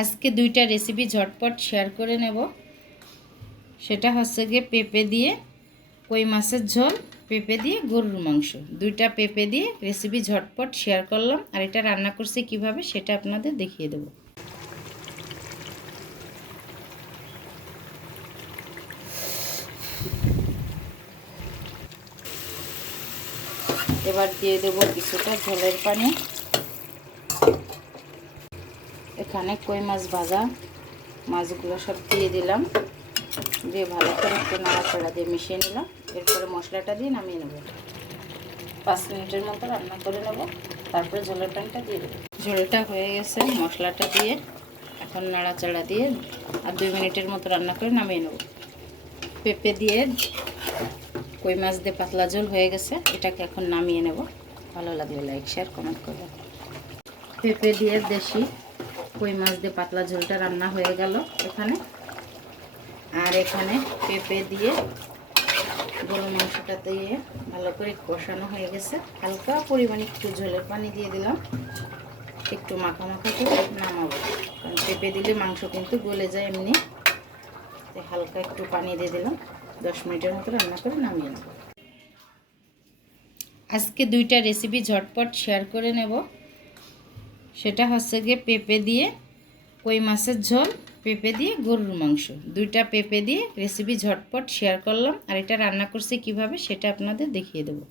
আজকে দুইটা রেসিপি ঝটপট শেয়ার করে নেব। সেটা হচ্ছে গিয়ে পেঁপে দিয়ে কই মাছের ঝোল, পেঁপে দিয়ে গরুর মাংস। দুইটা পেঁপে দিয়ে রেসিপি ঝটপট শেয়ার করলাম আর এটা রান্না করছি কীভাবে সেটা আপনাদের দেখিয়ে দেবো। এবার দিয়ে দেব কিছুটা ঝোলের পানি। এখানে কই মাছ ভাজা, মাছগুলো সব দিয়ে দিলাম। দিয়ে ভালো করে একটু নাড়াচাড়া দিয়ে মিশিয়ে নিলাম। এরপরে মশলাটা দিয়ে নামিয়ে নেব। পাঁচ মিনিটের মতো রান্না করে নেব। তারপরে ঝোলের পানিটা দিয়ে দেবো। ঝোলটা হয়ে গেছে, মশলাটা দিয়ে এখন নাড়াচাড়া দিয়ে আর দুই মিনিটের মতো রান্না করে নামিয়ে নেব। পেঁপে দিয়ে কই মাছ দিয়ে পাতলা ঝোল হয়ে গেছে, এটাকে এখন নামিয়ে নেব। ভালো লাগলে লাইক শেয়ার কমেন্ট করবেন। পেঁপে দিয়ে দেশি কই মাছ দিয়ে পাতলা ঝোলটা রান্না হয়ে গেল এখানে। আর এখানে পেঁপে দিয়ে গরু মাংসটা দিয়ে ভালো করে কষানো হয়ে গেছে। হালকা পরিমাণে একটু ঝোলের পানি দিয়ে দিলাম। একটু মাখা মাখা করে নামাবো। পেঁপে দিলে মাংস কিন্তু গলে যায় এমনি। হালকা একটু পানি দিয়ে দিলাম। দশ মিনিটের মতো রান্না করে নামিয়ে নেব। আজকে দুইটা রেসিপি ঝটপট শেয়ার করে নেব। সেটা হচ্ছে গিয়ে পেঁপে দিয়ে কই মাছের ঝোল, পেঁপে দিয়ে গরুর মাংস। দুইটা পেঁপে দিয়ে রেসিপি ঝটপট শেয়ার করলাম। আর এটা রান্না করছি কীভাবে সেটা আপনাদের দেখিয়ে দেবো।